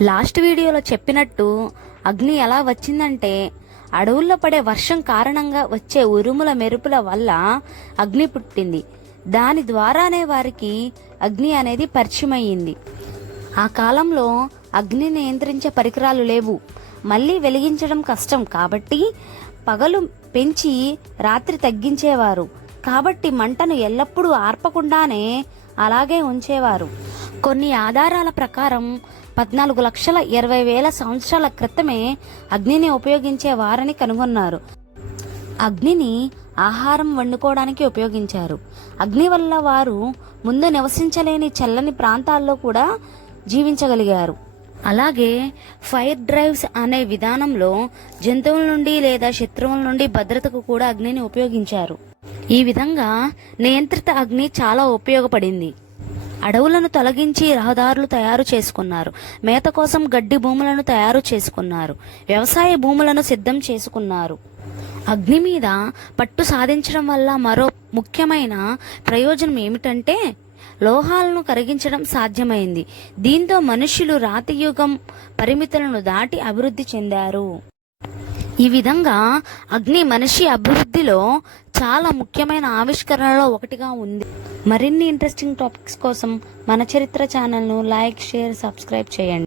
Last వీడియోలో చెప్పినట్టు అగ్ని ఎలా వచ్చిందంటే అడవుల్లో పడే వర్షం కారణంగా వచ్చే ఉరుముల మెరుపుల వల్ల అగ్ని పుట్టింది. దాని ద్వారానే వారికి అగ్ని అనేది పరిచయం అయ్యింది. ఆ కాలంలో అగ్ని నియంత్రించే పరికరాలు లేవు, మళ్ళీ వెలిగించడం కష్టం కాబట్టి పగలు పెంచి రాత్రి తగ్గించేవారు. కాబట్టి మంటను ఎల్లప్పుడూ ఆర్పకుండానే అలాగే ఉంచేవారు. కొన్ని ఆధారాల ప్రకారం 14,20,000 సంవత్సరాల క్రితమే అగ్నిని ఉపయోగించేవారని కనుగొన్నారు. అగ్నిని ఆహారం వండుకోవడానికి ఉపయోగించారు. అగ్ని వల్ల వారు ముందు నివసించలేని చల్లని ప్రాంతాల్లో కూడా జీవించగలిగారు. అలాగే ఫైర్ డ్రైవ్స్ అనే విధానంలో జంతువుల నుండి లేదా శత్రువుల నుండి భద్రతకు కూడా అగ్నిని ఉపయోగించారు. ఈ విధంగా నియంత్రిత అగ్ని చాలా ఉపయోగపడింది. అడవులను తొలగించి రహదారులు తయారు చేసుకున్నారు. మేత కోసం గడ్డి భూములను తయారు చేసుకున్నారు. వ్యవసాయ భూములను సిద్ధం చేసుకున్నారు. అగ్ని మీద పట్టు సాధించడం వల్ల మరో ముఖ్యమైన ప్రయోజనం ఏమిటంటే లోహాలను కరిగించడం సాధ్యమైంది. దీంతో మనుష్యులు రాతి యుగం పరిమితులను దాటి అభివృద్ధి చెందారు. ఈ విధంగా అగ్ని మనిషి అభివృద్ధిలో చాలా ముఖ్యమైన ఆవిష్కరణలో ఒకటిగా ఉంది. మరిన్ని ఇంట్రెస్టింగ్ టాపిక్స్ కోసం మన చరిత్ర ఛానల్ను లైక్, షేర్, సబ్స్క్రైబ్ చేయండి.